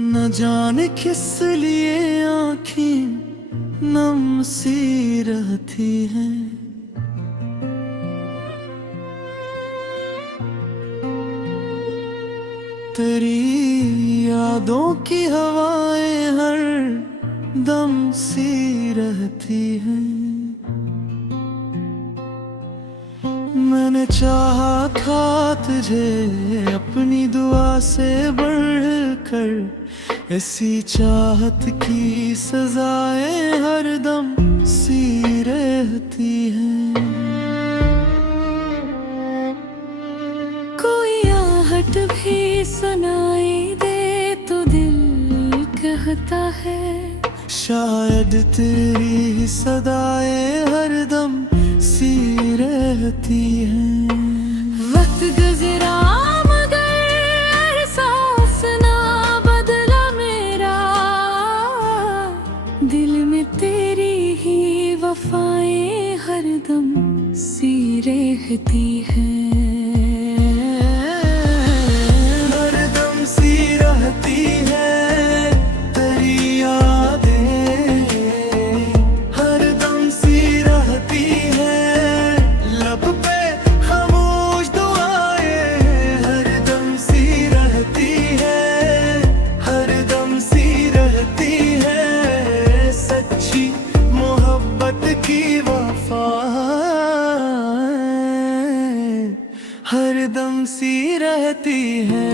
न जाने किस लिए आँखें नम सी रहती हैं। तेरी यादों की हवाएं हर दम सी रहती हैं। मैंने चाहा था तुझे अपनी दुआ से बढ़कर, ऐसी चाहत की सजाएं हर दम सी रहती हैं। कोई आहट भी सुनाई दे तो दिल कहता है, शायद तेरी सदाएं हर दम सी रहती हैं। वक्त गुजरा मगर एहसास ना बदला मेरा, दिल में तेरी ही वफाएं हरदम सी रहती हैं। हरदम सी रहती है तेरी यादें, हरदम सी रहती है लब पे खामोश दुआएं, हरदम सी रहती है, हरदम सी रहती है सच्ची मोहब्बत की वफाएं हरदम सी रहती है।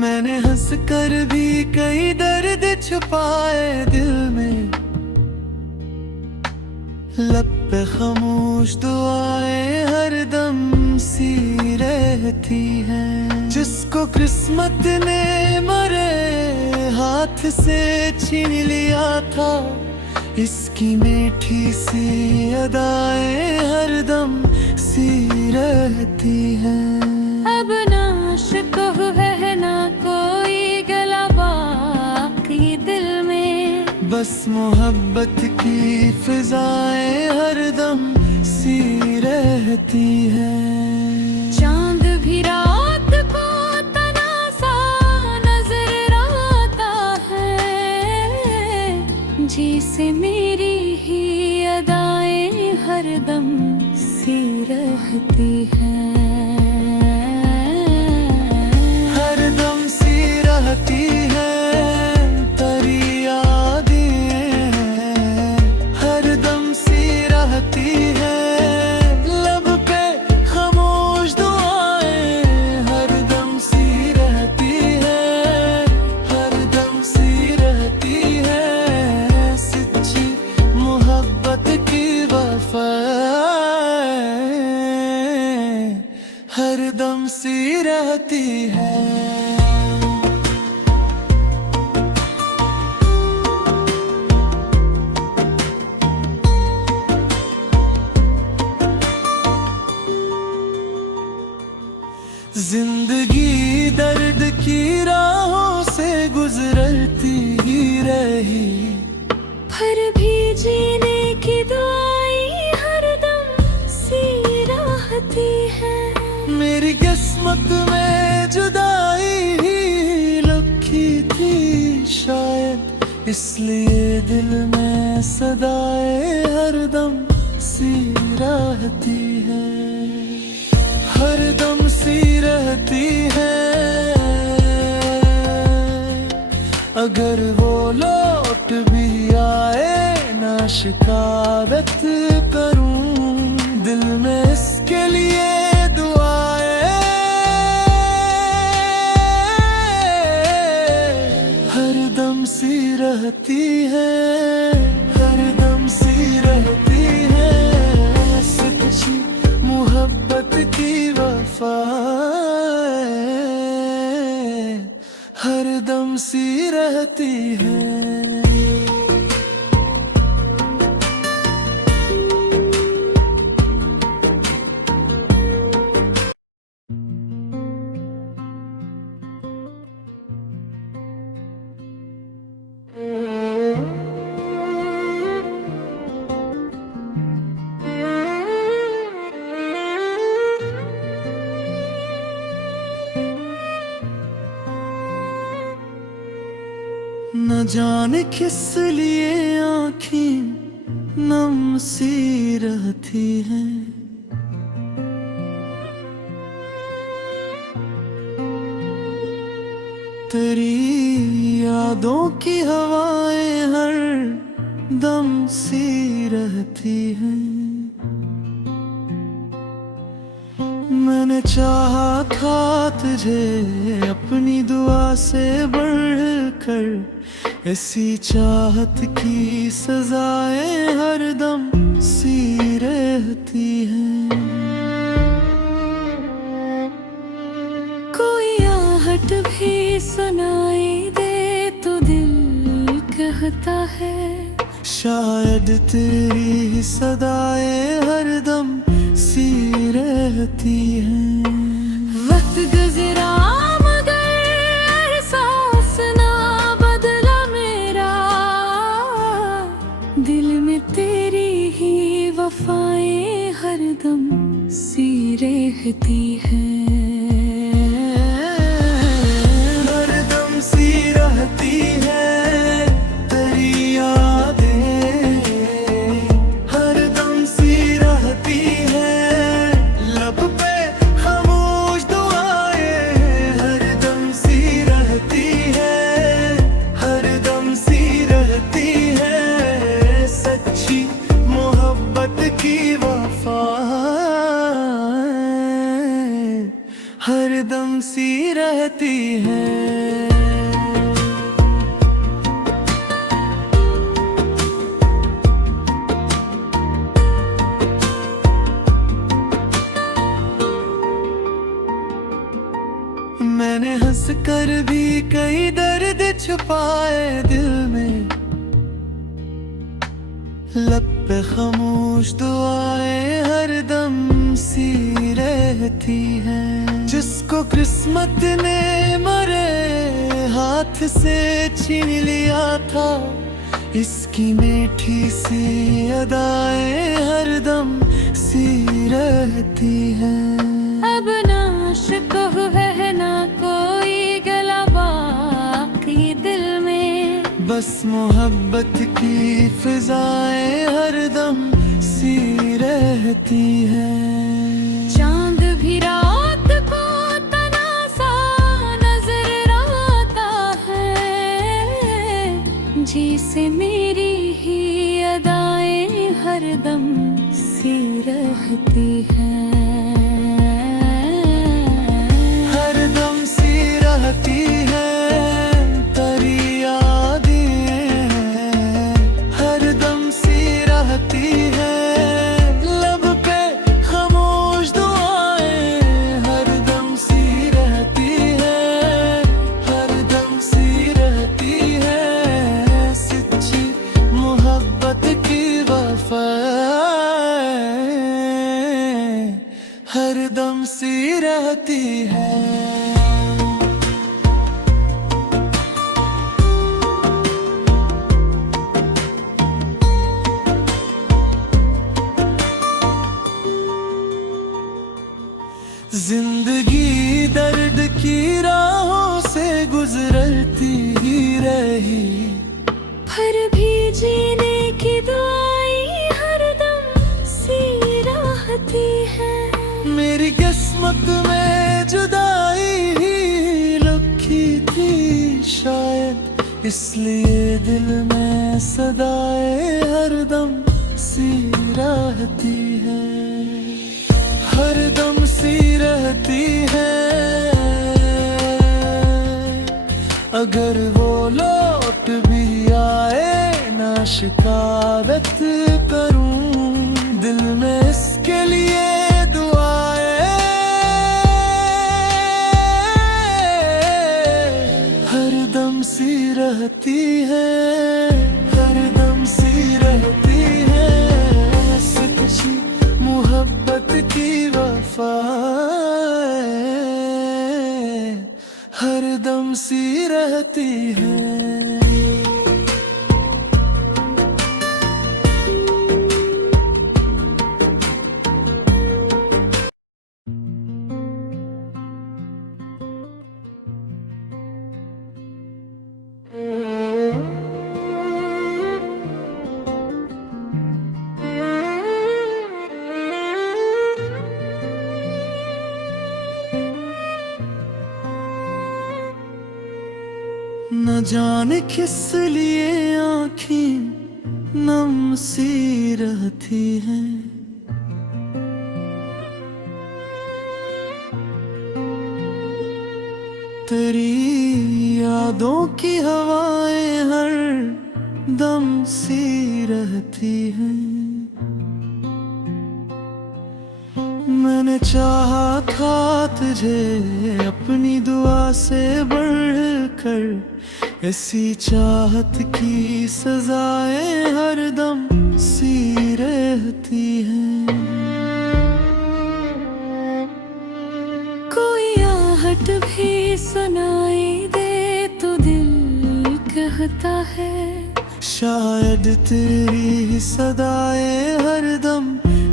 मैंने हंस कर भी कई दर्द छुपाए दिल में, लब पे खामोश दुआएं हरदम सी रहती हैं। जिसको किस्मत ने मरे हाथ से छीन लिया था, इसकी मीठी सी अदाएं हरदम सी रहती हैं। अब ना शिकव है ना कोई गला बाकी दिल में, बस मोहब्बत की फिजाएं हरदम सी रहती हैं। चांद भी रात को तनासा नजर आता है, जैसे मेरी ही अदाएं हरदम सी रहती हैं। हरदम सी रहती है तेरी यादें, हरदम सी रहती है लब पे खामोश दुआएं, हरदम सी रहती है, हरदम सी रहती है सच्ची मोहब्बत की वफाएं हरदम सी रहती है। जिंदगी दर्द की राहों से गुजरती ही रही, फिर भी जीने की दुआएं हरदम सी रहती है। मेरी किस्मत में जुदाई ही लिखी थी शायद, इसलिए दिल में सदाएं हरदम सी रहती है, हरदम सी रहती है। अगर वो लौट भी आए ना शिकायत करूं, दिल में इसके लिए दुआएं हरदम सी रहती है, हरदम सी रहती है सच्ची मोहब्बत की वफाएं हरदम सी रहती है। न जाने किस लिए आँखें नम सी रहती हैं। तेरी यादों की हवाएं हर दम सी रहती हैं। मैंने चाहा था तुझे अपनी दुआ से बढ़कर, ऐसी चाहत की सजाएं हर दम सी रहती हैं। कोई आहट भी सुनाई दे तो दिल कहता है, शायद तेरी सदाएं हर दम सी रहती हैं। वक्त गुजरा मगर एहसास ना बदला मेरा, दिल में तेरी ही वफाएं हरदम सी रहती हैं। हरदम सी रहती है तेरी यादें, हरदम सी रहती है लब पे खामोश दुआएं, हरदम सी रहती है, हरदम सी रहती है सच्ची मोहब्बत की वफा, हरदम सी रहती है। मैंने हंस कर भी कई दर्द छुपाए दिल में, लब पे खामोश दुआएं हरदम सी रहती हैं। जिसको किस्मत ने मरे हाथ से छीन लिया था, इसकी मीठी सी अदाएं हरदम सी रहती हैं। अब ना शिकव है ना कोई गला बाकी दिल में, बस मोहब्बत की फिजाएं हरदम सी रहती हैं। चांद भी रात को तनासा नजर आता है, जिसे मेरी ही अदाएं हरदम सी रहती हैं। हरदम सी रहती है तेरी यादें, हरदम सी रहती है लब पे खामोश दुआएं, हरदम सी रहती है, हरदम सी रहती है सच्ची मोहब्बत की वफा, हरदम सी रहती है। जिंदगी दर्द की राहों से गुजरती ही रही, फिर भी जीने की दुआएं हरदम सी रहती है। मेरी किस्मत में जुदाई ही लिखी थी शायद, इसलिए दिल में सदाएं हरदम सी रहती है, हरदम सी रहती है। अगर वो लौट भी आए ना शिकायत करूं, दिल में इसके लिए हरदम सी रहती है, हरदम सी रहती है सच्ची मोहब्बत की वफा, हरदम सी रहती है। न जाने किस लिए आँखें नम सी रहती हैं। तेरी यादों की हवाएं हर दम सी रहती हैं। मैंने चाहा था तुझे अपनी दुआ से बढ़कर, ऐसी चाहत की सजाएं हर दम सी रहती हैं। कोई आहट भी सुनाई दे तो दिल कहता है, शायद तेरी सदाएं हर दम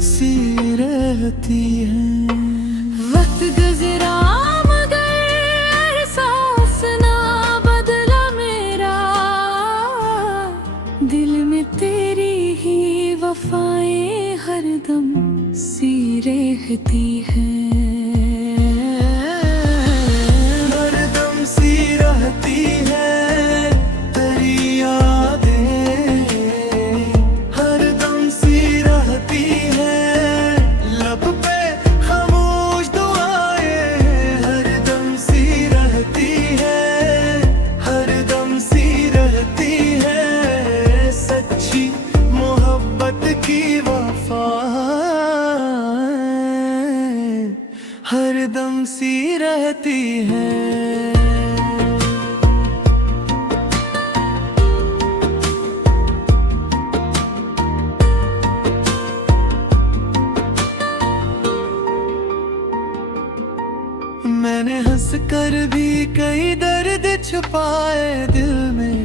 सी रहती हैं। वक्त गुजरा मगर एहसास ना बदला मेरा, दिल में तेरी ही वफाएं हर दम सी रहती हैं। हर दम सी रहती है तेरी यादें, हर दम सी रहती है लब पे खामोश दुआएं, हर दम सी रहती है, हर दम सी रहती है सच्ची मोहब्बत की वफाएं हर दम सी रहती है। मैंने हंस कर भी कई दर्द छुपाए दिल में,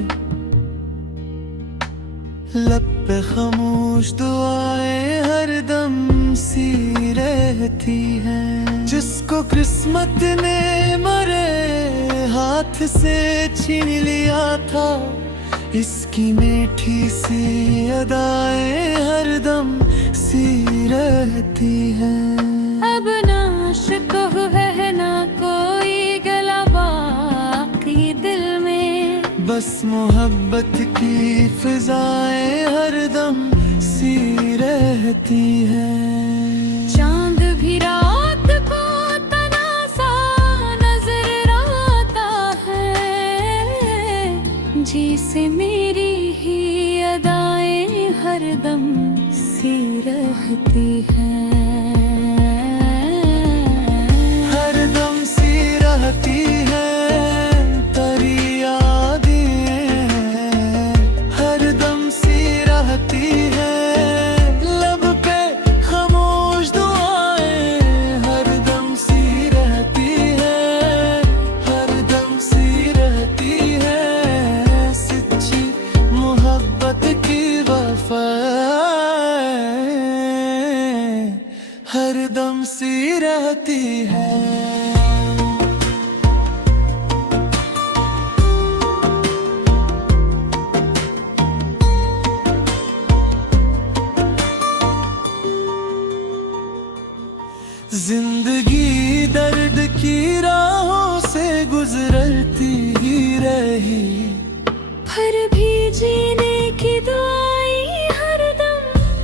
लब पे खामोश दुआएं हर दम सी रहती हैं। जिसको किस्मत ने मरे हाथ से छीन लिया था, इसकी मीठी सी अदाएं हर दम सी रहती हैं। अब ना शिकव है ना कोई गला बाकी दिल में, बस मोहब्बत की फिजाएं हर दम सी रहती हैं। चांद भी रात को तनासा नजर आता है, जैसे मेरी ही अदाएं हर दम सी रहती हैं। हर दम सी रहती है तेरी यादें, हर दम सी रहती है लब पे खामोश दुआएं, हर दम सी रहती है, हर दम सी रहती है सच्ची मोहब्बत की वफाएं हर दम सी रहती है। जिंदगी दर्द की राहों से गुजरती ही रही, फिर भी जीने की दुआएं हर दम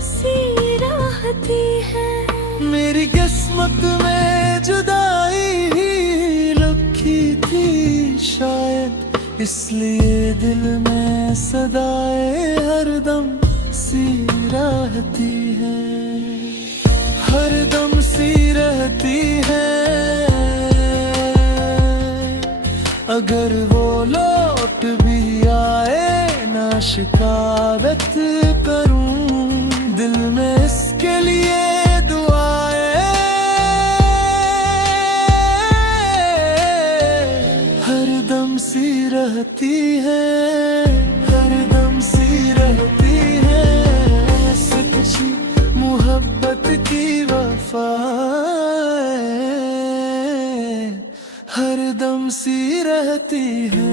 सी रहती है। मेरी किस्मत में जुदाई ही लिखी थी शायद, इसलिए दिल में सदाएं हर दम सी रहती है, हर दम सी रहती है। अगर वो लौट भी आए ना शिकायत करूं, दिल में इसके लिए दुआएं हर दम सी रहती है, हर दम सी रहती है सच्ची मोहब्बत की वफाएं हर दम सी रहती है।